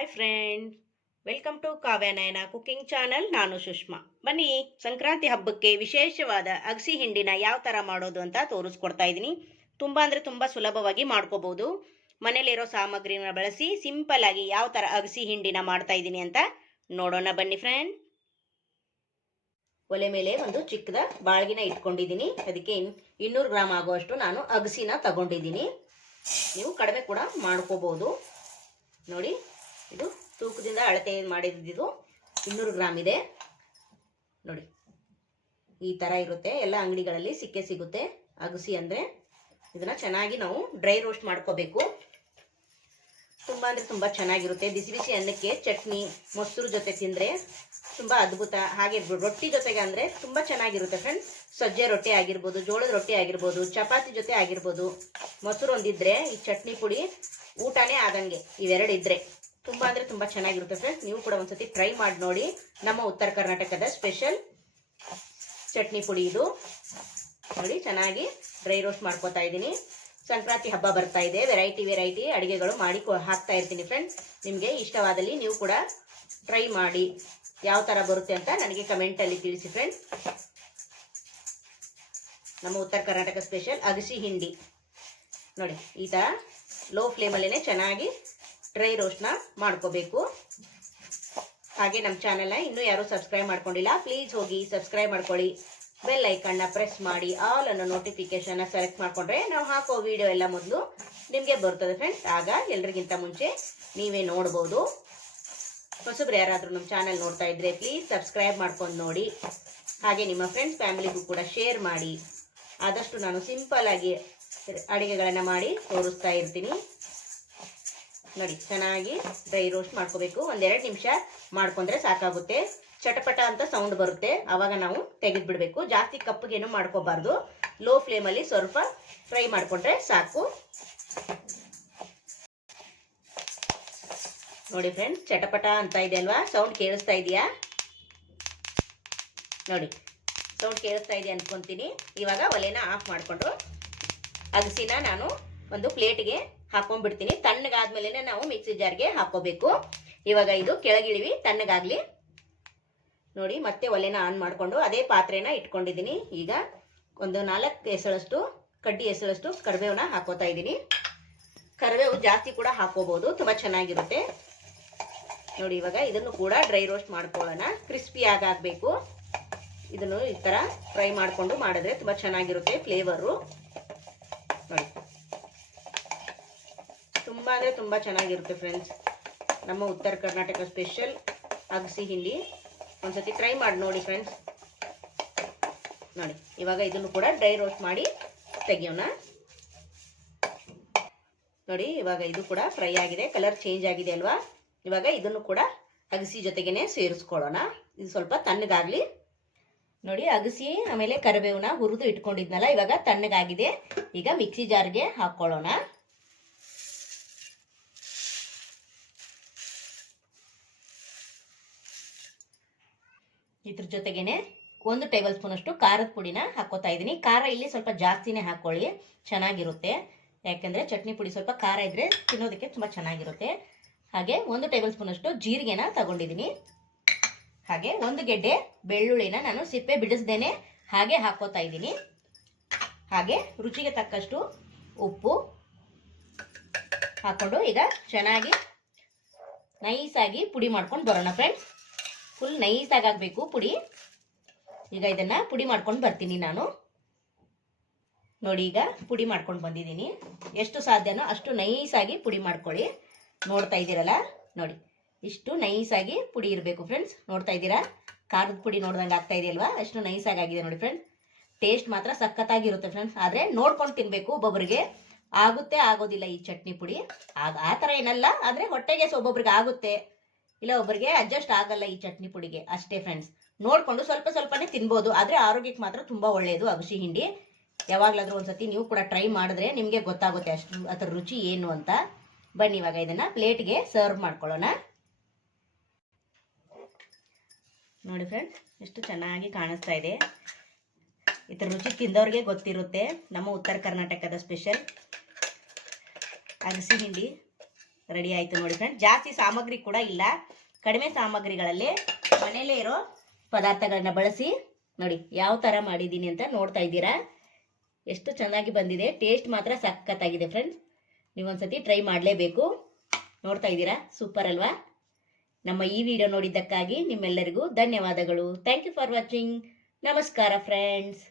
Hi friends, welcome to Kavyanayana cooking channel. ನಾನು ಸುಷ್ಮಾ. ಬನ್ನಿ, ಸಂಕ್ರಾಂತಿ ಹಬ್ಬಕ್ಕೆ ವಿಶೇಷವಾದ ಅಗಸಿ ಹಿಂಡಿನ ಯಾವ ಥರ ಮಾಡೋದು ಅಂತ ತೋರಿಸ್ಕೊಡ್ತಾ ಇದ್ದೀನಿ. ತುಂಬ ಅಂದರೆ ತುಂಬ ಸುಲಭವಾಗಿ ಮಾಡ್ಕೋಬಹುದು. ಮನೇಲಿರೋ ಸಾಮಗ್ರಿನ ಬಳಸಿ ಸಿಂಪಲ್ ಆಗಿ ಯಾವ ಥರ ಅಗಸಿ ಹಿಂಡಿನ ಮಾಡ್ತಾ ಇದ್ದೀನಿ ಅಂತ ನೋಡೋಣ ಬನ್ನಿ ಫ್ರೆಂಡ್. ಒಲೆ ಮೇಲೆ ಒಂದು ಚಿಕ್ಕದ ಬಾಳ್ಗಿನ ಇಟ್ಕೊಂಡಿದ್ದೀನಿ. ಅದಕ್ಕೆ 200 ಗ್ರಾಮ್ ಆಗುವಷ್ಟು ನಾನು ಅಗಸಿನ ತಗೊಂಡಿದ್ದೀನಿ. ನೀವು ಕಡಿಮೆ ಕೂಡ ಮಾಡ್ಕೋಬಹುದು. ನೋಡಿ, ಇದು ತೂಕದಿಂದ ಅಳತೆ ಮಾಡಿದ್ದು 200 ಗ್ರಾಮ್ ಇದೆ. ನೋಡಿ, ಈ ಥರ ಇರುತ್ತೆ. ಎಲ್ಲ ಅಂಗಡಿಗಳಲ್ಲಿ ಸಿಗುತ್ತೆ ಅಗಸಿ ಅಂದರೆ. ಇದನ್ನು ಚೆನ್ನಾಗಿ ನಾವು ಡ್ರೈ ರೋಸ್ಟ್ ಮಾಡ್ಕೋಬೇಕು. ತುಂಬ ಅಂದರೆ ತುಂಬ ಚೆನ್ನಾಗಿರುತ್ತೆ. ಬಿಸಿ ಬಿಸಿ ಅನ್ನಕ್ಕೆ ಚಟ್ನಿ ಮೊಸರು ಜೊತೆ ತಿಂದರೆ ತುಂಬ ಅದ್ಭುತ. ಹಾಗೆ ರೊಟ್ಟಿ ಜೊತೆಗೆ ಅಂದರೆ ತುಂಬ ಚೆನ್ನಾಗಿರುತ್ತೆ ಫ್ರೆಂಡ್ಸ್. ಸಜ್ಜೆ ರೊಟ್ಟಿ ಆಗಿರ್ಬೋದು, ಜೋಳದ ರೊಟ್ಟಿ ಆಗಿರ್ಬೋದು, ಚಪಾತಿ ಜೊತೆ ಆಗಿರ್ಬೋದು. ಮೊಸರು ಒಂದಿದ್ರೆ ಈ ಚಟ್ನಿ ಪುಡಿ ಊಟನೇ ಆದಂಗೆ. ಇವೆರಡು ಇದ್ರೆ ತುಂಬ ಅಂದರೆ ತುಂಬ ಚೆನ್ನಾಗಿರುತ್ತೆ ಫ್ರೆಂಡ್ಸ್. ನೀವು ಕೂಡ ಒಂದ್ಸತಿ ಟ್ರೈ ಮಾಡಿ ನೋಡಿ. ನಮ್ಮ ಉತ್ತರ ಕರ್ನಾಟಕದ ಸ್ಪೆಷಲ್ ಚಟ್ನಿ ಪುಡಿ ಇದು. ನೋಡಿ, ಚೆನ್ನಾಗಿ ಡ್ರೈ ರೋಸ್ಟ್ ಮಾಡ್ಕೋತಾ ಇದ್ದೀನಿ. ಸಂಕ್ರಾಂತಿ ಹಬ್ಬ ಬರ್ತಾ ಇದೆ. ವೆರೈಟಿ ಅಡುಗೆಗಳು ಮಾಡಿ ಹಾಕ್ತಾ ಇರ್ತೀನಿ ಫ್ರೆಂಡ್ಸ್. ನಿಮಗೆ ಇಷ್ಟವಾದಲ್ಲಿ ನೀವು ಕೂಡ ಟ್ರೈ ಮಾಡಿ ಯಾವ ಥರ ಬರುತ್ತೆ ಅಂತ ನನಗೆ ಕಮೆಂಟಲ್ಲಿ ತಿಳಿಸಿ ಫ್ರೆಂಡ್ಸ್. ನಮ್ಮ ಉತ್ತರ ಕರ್ನಾಟಕ ಸ್ಪೆಷಲ್ ಅಗಸಿ ಹಿಂಡಿ. ನೋಡಿ, ಈ ಥರ ಲೋ ಫ್ಲೇಮಲ್ಲೇ ಚೆನ್ನಾಗಿ ಡ್ರೈ ರೋಸ್ಟ್ನ ಮಾಡ್ಕೋಬೇಕು. ಹಾಗೆ ನಮ್ಮ ಚಾನೆಲ್ನ ಇನ್ನೂ ಯಾರು ಸಬ್ಸ್ಕ್ರೈಬ್ ಮಾಡ್ಕೊಂಡಿಲ್ಲ, ಪ್ಲೀಸ್ ಹೋಗಿ ಸಬ್ಸ್ಕ್ರೈಬ್ ಮಾಡ್ಕೊಳ್ಳಿ. ಬೆಲ್ ಐಕನ್ನ ಪ್ರೆಸ್ ಮಾಡಿ ಆಲ್ ಅನ್ನೋ ನೋಟಿಫಿಕೇಶನ್ನ ಸೆಲೆಕ್ಟ್ ಮಾಡಿಕೊಂಡ್ರೆ ನಾವು ಹಾಕೋ ವಿಡಿಯೋ ಎಲ್ಲ ಮೊದಲು ನಿಮಗೆ ಬರ್ತದೆ ಫ್ರೆಂಡ್ಸ್. ಆಗ ಎಲ್ರಿಗಿಂತ ಮುಂಚೆ ನೀವೇ ನೋಡ್ಬೋದು. ಹೊಸಬ್ರು ಯಾರಾದರೂ ನಮ್ಮ ಚಾನೆಲ್ ನೋಡ್ತಾ ಇದ್ರೆ ಪ್ಲೀಸ್ ಸಬ್ಸ್ಕ್ರೈಬ್ ಮಾಡ್ಕೊಂಡು ನೋಡಿ. ಹಾಗೆ ನಿಮ್ಮ ಫ್ರೆಂಡ್ಸ್ ಫ್ಯಾಮಿಲಿಗೂ ಕೂಡ ಶೇರ್ ಮಾಡಿ. ಆದಷ್ಟು ನಾನು ಸಿಂಪಲ್ ಆಗಿ ಅಡುಗೆಗಳನ್ನು ಮಾಡಿ ತೋರಿಸ್ತಾ ಇರ್ತೀನಿ. ನೋಡಿ, ಚೆನ್ನಾಗಿ ಡ್ರೈ ರೋಸ್ಟ್ ಮಾಡ್ಕೋಬೇಕು. 1-2 ನಿಮಿಷ ಮಾಡ್ಕೊಂಡ್ರೆ ಸಾಕಾಗುತ್ತೆ. ಚಟಪಟ ಅಂತ ಸೌಂಡ್ ಬರುತ್ತೆ, ಆವಾಗ ನಾವು ತೆಗೆದ್ಬಿಡ್ಬೇಕು. ಜಾಸ್ತಿ ಕಪ್ಪಗೇನು ಮಾಡ್ಕೋಬಾರ್ದು. ಲೋ ಫ್ಲೇಮಲ್ಲಿ ಸ್ವಲ್ಪ ಫ್ರೈ ಮಾಡ್ಕೊಂಡ್ರೆ ಸಾಕು. ನೋಡಿ ಫ್ರೆಂಡ್ಸ್, ಚಟಪಟ ಅಂತ ಇದೆ ಅಲ್ವಾ? ಸೌಂಡ್ ಕೇಳಿಸ್ತಾ ಇದೆಯಾ? ನೋಡಿ, ಸೌಂಡ್ ಕೇಳಿಸ್ತಾ ಇದೆ ಅನ್ಕೊಂತೀನಿ. ಇವಾಗ ಒಲೆನ ಆಫ್ ಮಾಡಿಕೊಂಡು ಅಗಸಿನ ನಾನು ಒಂದು ಪ್ಲೇಟ್ಗೆ ಹಾಕೊಂಡ್ಬಿಡ್ತೀನಿ. ತಣ್ಣಗಾದ್ಮೇಲೆ ನಾವು ಮಿಕ್ಸಿ ಜಾರ್ಗೆ ಹಾಕೋಬೇಕು. ಇವಾಗ ಇದು ಕೆಳಗಿಳಿವಿ, ತಣ್ಣಗಾಗ್ಲಿ. ನೋಡಿ, ಮತ್ತೆ ಒಲೆನ ಆನ್ ಮಾಡಿಕೊಂಡು ಅದೇ ಪಾತ್ರೆನ ಇಟ್ಕೊಂಡಿದ್ದೀನಿ. ಈಗ ಒಂದು 4 ಎಸಳಷ್ಟು ಕಡ್ಡಿ ಎಸಳಷ್ಟು ಕರಿಬೇವನ್ನ ಹಾಕೋತಾ ಇದ್ದೀನಿ. ಕರಿಬೇವು ಜಾಸ್ತಿ ಕೂಡ ಹಾಕೋಬಹುದು, ತುಂಬ ಚೆನ್ನಾಗಿರುತ್ತೆ. ನೋಡಿ, ಇವಾಗ ಇದನ್ನು ಕೂಡ ಡ್ರೈ ರೋಸ್ಟ್ ಮಾಡ್ಕೊಳ್ಳೋಣ. ಕ್ರಿಸ್ಪಿ ಆಗಬೇಕು. ಇದನ್ನು ಈ ಥರ ಫ್ರೈ ಮಾಡಿಕೊಂಡು ಮಾಡಿದ್ರೆ ತುಂಬ ಚೆನ್ನಾಗಿರುತ್ತೆ ಫ್ಲೇವರು. ನೋಡಿ, ತುಂಬ ಅಂದರೆ ತುಂಬ ಚೆನ್ನಾಗಿರುತ್ತೆ ಫ್ರೆಂಡ್ಸ್. ನಮ್ಮ ಉತ್ತರ ಕರ್ನಾಟಕ ಸ್ಪೆಷಲ್ ಅಗಸಿ ಹಿಂಡಿ ಒಂದ್ಸತಿ ಟ್ರೈ ಮಾಡಿ ನೋಡಿ ಫ್ರೆಂಡ್ಸ್. ನೋಡಿ, ಇವಾಗ ಇದನ್ನು ಕೂಡ ಡ್ರೈ ರೋಸ್ಟ್ ಮಾಡಿ ತೆಗಿಯೋಣ. ನೋಡಿ, ಇವಾಗ ಇದು ಕೂಡ ಫ್ರೈ ಆಗಿದೆ, ಕಲರ್ ಚೇಂಜ್ ಆಗಿದೆ ಅಲ್ವಾ? ಇವಾಗ ಇದನ್ನು ಕೂಡ ಅಗಸಿ ಜೊತೆಗೇನೆ ಸೇರಿಸ್ಕೊಳ್ಳೋಣ. ಇದು ಸ್ವಲ್ಪ ತಣ್ಣಗಾಗ್ಲಿ. ನೋಡಿ, ಅಗಸಿ ಆಮೇಲೆ ಕರಿಬೇವನ್ನ ಹುರಿದು ಇಟ್ಕೊಂಡಿದ್ನಲ್ಲ, ಇವಾಗ ತಣ್ಣಗಾಗಿದೆ. ಈಗ ಮಿಕ್ಸಿ ಜಾರ್ಗೆ ಹಾಕೊಳ್ಳೋಣ. ಇದ್ರ ಜೊತೆಗೇನೆ 1 ಟೇಬಲ್ ಸ್ಪೂನ್ ಅಷ್ಟು ಖಾರದ ಪುಡಿನ ಹಾಕೋತಾ ಇದ್ದೀನಿ. ಖಾರ ಇಲ್ಲಿ ಸ್ವಲ್ಪ ಜಾಸ್ತಿನೇ ಹಾಕೊಳ್ಳಿ, ಚೆನ್ನಾಗಿರುತ್ತೆ. ಯಾಕಂದ್ರೆ ಚಟ್ನಿ ಪುಡಿ ಸ್ವಲ್ಪ ಖಾರ ಇದ್ರೆ ತಿನ್ನೋದಕ್ಕೆ ತುಂಬ ಚೆನ್ನಾಗಿರುತ್ತೆ. ಹಾಗೆ 1 ಟೇಬಲ್ ಸ್ಪೂನ್ ಅಷ್ಟು ಜೀರಿಗೆನ ತಗೊಂಡಿದ್ದೀನಿ. ಹಾಗೆ 1 ಗೆಡ್ಡೆ ಬೆಳ್ಳುಳ್ಳಿನ ನಾನು ಸಿಪ್ಪೆ ಬಿಡಿಸ್ದೇನೆ ಹಾಗೆ ಹಾಕೋತಾ ಇದ್ದೀನಿ. ಹಾಗೆ ರುಚಿಗೆ ತಕ್ಕಷ್ಟು ಉಪ್ಪು ಹಾಕೊಂಡು ಈಗ ಚೆನ್ನಾಗಿ ನೈಸಾಗಿ ಪುಡಿ ಮಾಡ್ಕೊಂಡು ಬರೋಣ ಫ್ರೆಂಡ್ಸ್. ಫುಲ್ ನೈಸಾಗಿ ಆಗಬೇಕು ಪುಡಿ. ಈಗ ಇದನ್ನ ಪುಡಿ ಮಾಡ್ಕೊಂಡು ಬರ್ತೀನಿ ನಾನು. ನೋಡಿ, ಈಗ ಪುಡಿ ಮಾಡ್ಕೊಂಡು ಬಂದಿದ್ದೀನಿ. ಎಷ್ಟು ಸಾಧ್ಯನೋ ಅಷ್ಟು ನೈಸಾಗಿ ಪುಡಿ ಮಾಡ್ಕೊಳ್ಳಿ. ನೋಡ್ತಾ ಇದ್ದೀರಲ್ಲ, ನೋಡಿ, ಇಷ್ಟು ನೈಸಾಗಿ ಪುಡಿ ಇರಬೇಕು ಫ್ರೆಂಡ್ಸ್. ನೋಡ್ತಾ ಇದ್ದೀರಾ? ಖಾರದ ಪುಡಿ ನೋಡ್ದಂಗೆ ಆಗ್ತಾ ಇದೆಯಲ್ವಾ? ಅಷ್ಟು ನೈಸಾಗಿ ಆಗಿದೆ ನೋಡಿ ಫ್ರೆಂಡ್ಸ್. ಟೇಸ್ಟ್ ಮಾತ್ರ ಸಖತ್ತಾಗಿರುತ್ತೆ ಫ್ರೆಂಡ್ಸ್. ಆದರೆ ನೋಡ್ಕೊಂಡು ತಿನ್ನಬೇಕು. ಒಬ್ಬೊಬ್ಬರಿಗೆ ಆಗುತ್ತೆ, ಆಗೋದಿಲ್ಲ ಈ ಚಟ್ನಿ ಪುಡಿ. ಆ ಥರ ಏನಲ್ಲ, ಆದರೆ ಹೊಟ್ಟೆಗೆ ಒಬ್ಬೊಬ್ರಿಗೆ ಆಗುತ್ತೆ, ಇಲ್ಲ ಒಬ್ಬರಿಗೆ ಅಡ್ಜಸ್ಟ್ ಆಗಲ್ಲ ಈ ಚಟ್ನಿ ಪುಡಿಗೆ, ಅಷ್ಟೇ ಫ್ರೆಂಡ್ಸ್. ನೋಡಿಕೊಂಡು ಸ್ವಲ್ಪ ಸ್ವಲ್ಪನೇ ತಿನ್ಬೋದು, ಆದರೆ ಆರೋಗ್ಯಕ್ಕೆ ಮಾತ್ರ ತುಂಬ ಒಳ್ಳೆಯದು ಅಗಸಿ ಹಿಂಡಿ. ಯಾವಾಗಲಾದರೂ ಒಂದ್ಸತಿ ನೀವು ಕೂಡ ಟ್ರೈ ಮಾಡಿದ್ರೆ ನಿಮಗೆ ಗೊತ್ತಾಗುತ್ತೆ ಅಷ್ಟು ಅದರ ರುಚಿ ಏನು ಅಂತ. ಬನ್ನಿ, ಇವಾಗ ಇದನ್ನು ಪ್ಲೇಟ್ಗೆ ಸರ್ವ್ ಮಾಡ್ಕೊಳ್ಳೋಣ. ನೋಡಿ ಫ್ರೆಂಡ್ಸ್, ಎಷ್ಟು ಚೆನ್ನಾಗಿ ಕಾಣಿಸ್ತಾ ಇದೆ. ಇದರ ರುಚಿ ತಿಂದವ್ರಿಗೆ ಗೊತ್ತಿರುತ್ತೆ. ನಮ್ಮ ಉತ್ತರ ಕರ್ನಾಟಕದ ಸ್ಪೆಷಲ್ ಅಗಸಿ ಹಿಂಡಿ ರೆಡಿ ಆಯಿತು ನೋಡಿ ಫ್ರೆಂಡ್ಸ್. ಜಾಸ್ತಿ ಸಾಮಗ್ರಿ ಕೂಡ ಇಲ್ಲ, ಕಡಿಮೆ ಸಾಮಗ್ರಿಗಳಲ್ಲಿ ಮನೆಯಲ್ಲೇ ಇರೋ ಪದಾರ್ಥಗಳನ್ನ ಬಳಸಿ ನೋಡಿ ಯಾವ ಥರ ಮಾಡಿದ್ದೀನಿ ಅಂತ ನೋಡ್ತಾ ಇದ್ದೀರಾ. ಎಷ್ಟು ಚೆನ್ನಾಗಿ ಬಂದಿದೆ, ಟೇಸ್ಟ್ ಮಾತ್ರ ಸಖತ್ತಾಗಿದೆ ಫ್ರೆಂಡ್ಸ್. ನೀವೊಂದ್ಸತಿ ಟ್ರೈ ಮಾಡಲೇಬೇಕು. ನೋಡ್ತಾ ಇದ್ದೀರಾ, ಸೂಪರ್ ಅಲ್ವಾ? ನಮ್ಮ ಈ ವಿಡಿಯೋ ನೋಡಿದ್ದಕ್ಕಾಗಿ ನಿಮ್ಮೆಲ್ಲರಿಗೂ ಧನ್ಯವಾದಗಳು. Thank you for watching. ನಮಸ್ಕಾರ ಫ್ರೆಂಡ್ಸ್.